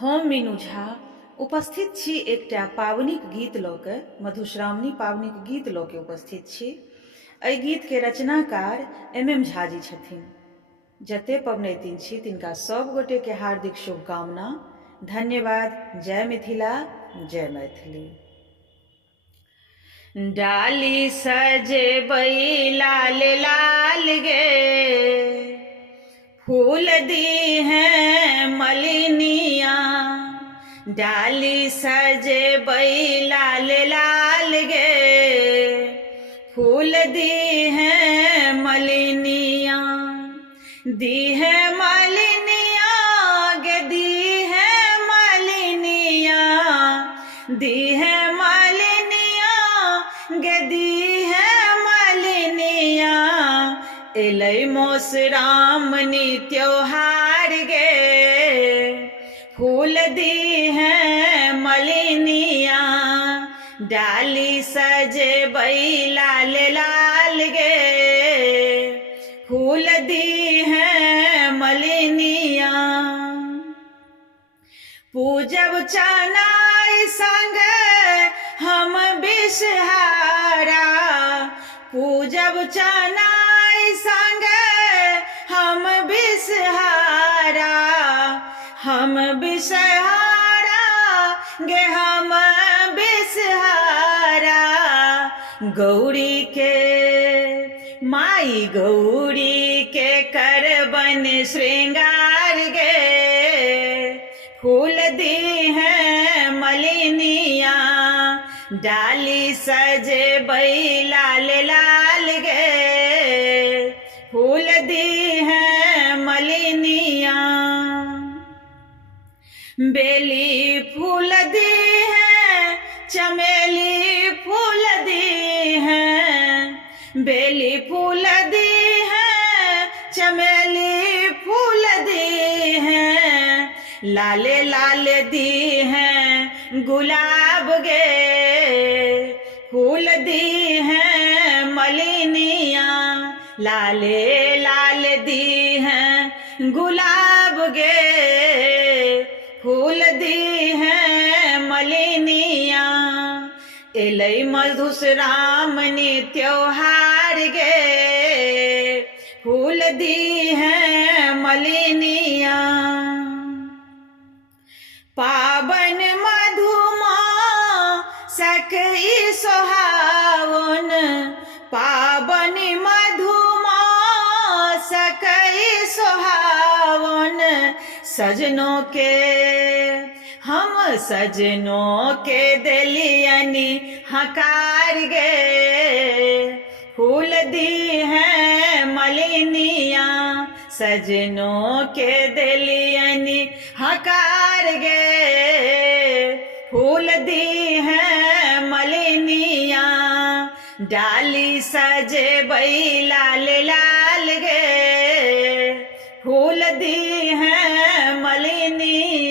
हम मीनू झा उपस्थित छी एकटा पावनिक गीत लऽ कऽ, मधुश्रावणी पावनिक गीत लऽ कऽ उपस्थित छी। एहि गीतके रचनाकार MM झा जी छथिन। जते पबनैतिन छी तिनका सब गोटेके हार्दिक शुभकामना, धन्यवाद। जय मिथिला, जय मैथिली। डाली सजेबै लाल लाल गे, फूल दी हैं मलिनिया। डाली सजेबै लाल लाल गे, फूल दी हैं मलिनिया। दी है मलिनिया गे, दी है मलिनिया। दी है मलिनिया गे, दी है मलिनिया। एलै मौसरामनी त्योहार गे, फूल दी हैं मलिनिया। डाली सजेबै लाल लाल गे, फूल दी हैं मलिनिया। पूजब चनाई संग हम बिषहारा, पूजब चनाई संग हम बिषहारा। हम बिषहारा गे, हम बिषहारा। गौरी के माई गौरी के करबन श्रृंगार गे, फूल दी हैं मलिनिया। डाली सजेबै लाल लाल गे, फूल दी हैं मलिनिया। बेली फूल दी हैं, चमेली फूल दी हैं। बेली फूल दी हैं, चमेली फूल दी हैं। लाले लाल दी हैं गुलाब गे, फूल दी हैं मलिनिया। लाले लाल दी हैं गुलाब गे, फूल दी हैं मलिनिया। एलै मधुश्रावणी त्योहार गे, फूल दी हैं मलिनिया। पाबन मधुमासक ई सोहावन, पाबन मधुमासक ई सोहावन। सजनों के हम सजनों के देलियनी हकार गे, फूल दी हैं मलिनिया। सजनों के देलियनी हकार गे, फूल दी हैं मलिनिया। डाली सजेबै लाल लाल गे, फूल दी हैं मलिनिया।